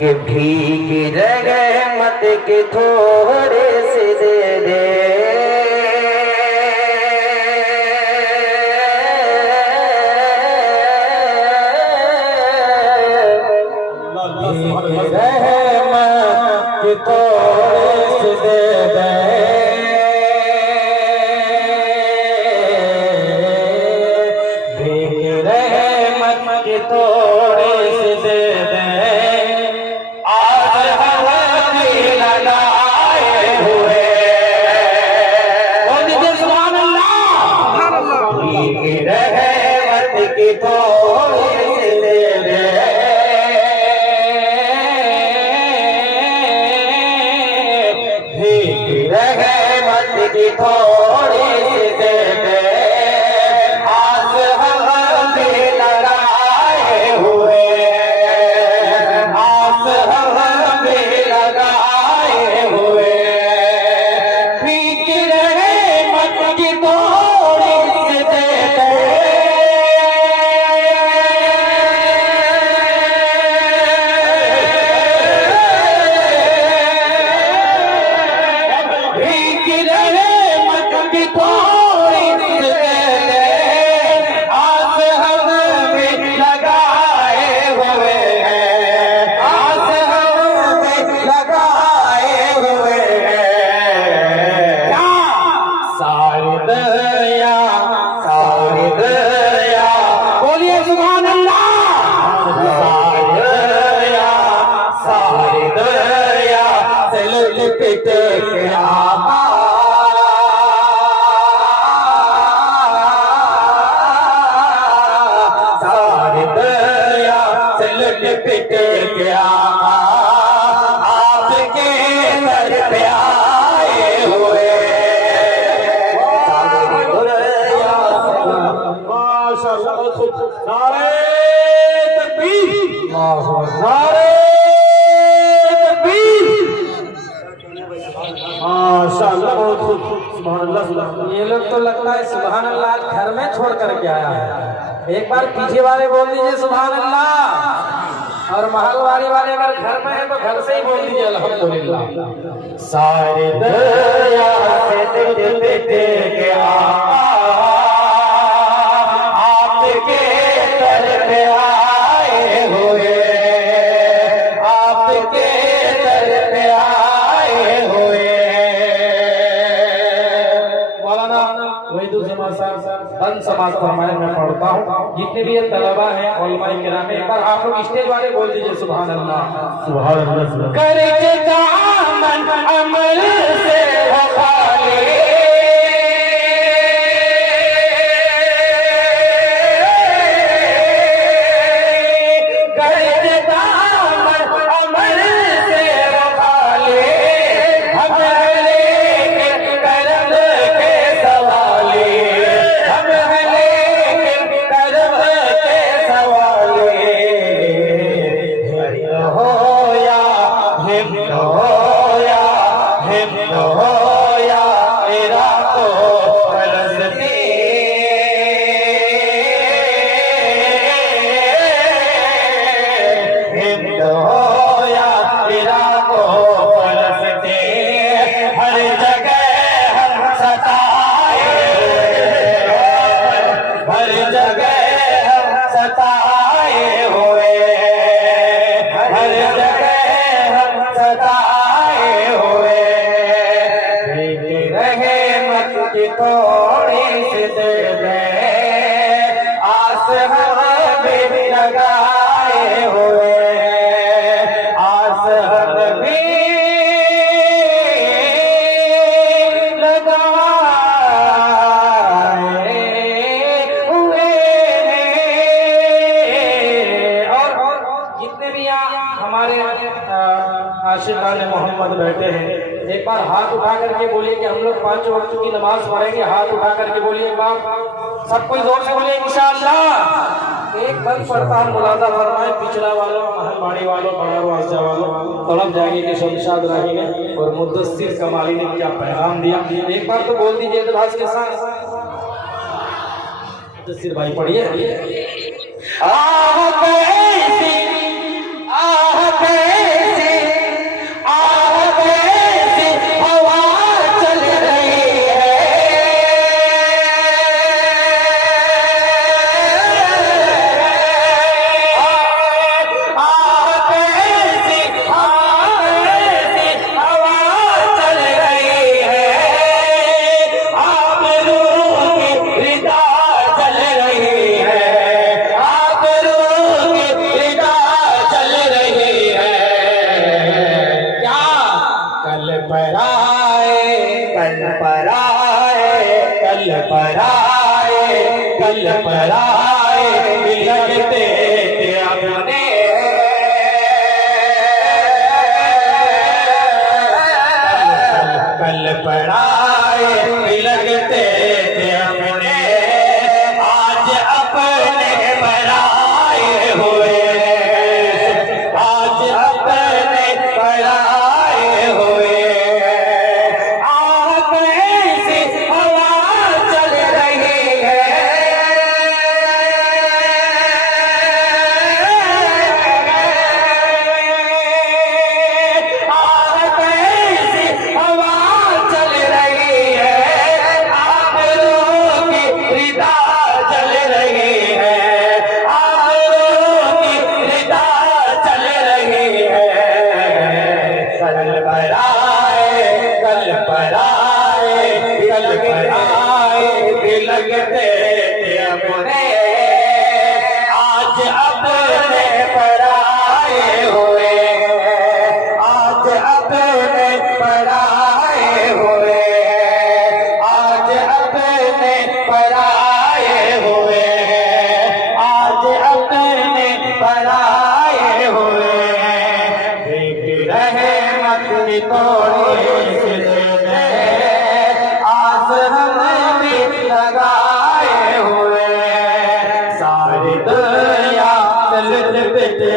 कि भीग रहमत के थोड़े से दे दे, भीग रहमत के थोड़े से दे दे, भीग रहमत के थोड़े से दे दे, रहमत की थोड़ी सी दे दे, भीग रहमत की थोड़ी सी दे दे, आस हम भी लगाए हुए, आस हम भी लगाए हुए, भीग रहमत की थोड़ी सी दे दे, आपके दर पे आए हुए, नारे तकबीर, नारे तकबीर, माशाअल्लाह, बहुत खूब, सुभान अल्लाह। ये लोग तो लगता है सुभान अल्लाह घर में छोड़ करके आया है। एक बार पीछे वाले बोल दीजिए सुभान अल्लाह, और महल वाले अगर घर में है तो घर से ही बोल दीजिए अल्हम्दुलिल्लाह। सारे दरिया से दिल बेटे के आपके दर पे आए हुए, आपके दर पे आए हुए। मौलाना वहीदुज़्ज़मान साहब बंद समाज फरमाए, मैं पढ़ता हूँ। जितने भी ये तलबा हैं उलमा किराम, एक बार आप लोग स्टेज वाले बोल दीजिए सुभान अल्लाह, सुभान अल्लाह। करके दामन अमल से हो खाली, करके दामन अमल से हो खाली, हम लेकिन करम के सवाली, हम लेकिन करम के सवाली, हिंद हो या हिंद हो या हिंद हो या इराक फलस्तीन, हिंद हो या इराक फलस्तीन, हर जगह हम सताए हुए, हर जगह हम सताए हुए, हर जगह हम सताए हुए, भीग रहमत की थोड़ी सी दे दे, आस हम भी लगाए हुए, आस हम भी लगाए हुए। और जितने भी यहाँ हमारे आशिक़ान मोहम्मद बैठे हैं, एक बार हाथ उठा करके बोलिए कि हम लोग 5 वक्त की नमाज पढ़ेंगे। हाथ उठा करके बोलिए एक बार, सब कोई जोर से बोलिए इंशाअल्लाह। एक बंद पड़ता हम मुलाजा फरमाए, पिछड़ा वालों, महलवाड़ी वालों, बड़ा वाजा वालों, तड़प जाएंगे कि शमशाद राही ने और मुद्दस्सिर कमाली ने क्या पैगाम दिया। एक बार तो बोल दीजिए इल्तिमास के साथ, मुद्दस्सिर भाई पढ़िए। आह कैसी पराए लगते थे अपने, आज अपने पराए हुए, आज अपने पराए हुए। आप ऐसी हवा चल रही है, आप ऐसी हवा चल रही है, आबरों की रिदा चल रही है, आबरों की रिदा चल रही है। कल पर आए, कल पर आए, कल पर आए भी लगते थे अपने, आज अपने पर आए हुए, आज अपने पर आए हुए, आज अपने पर आए हुए, आज अपने पर आए हुए। देख रहे मत तोड़े आस हम भी लगाए हुए, सारी दुनिया चल पिटे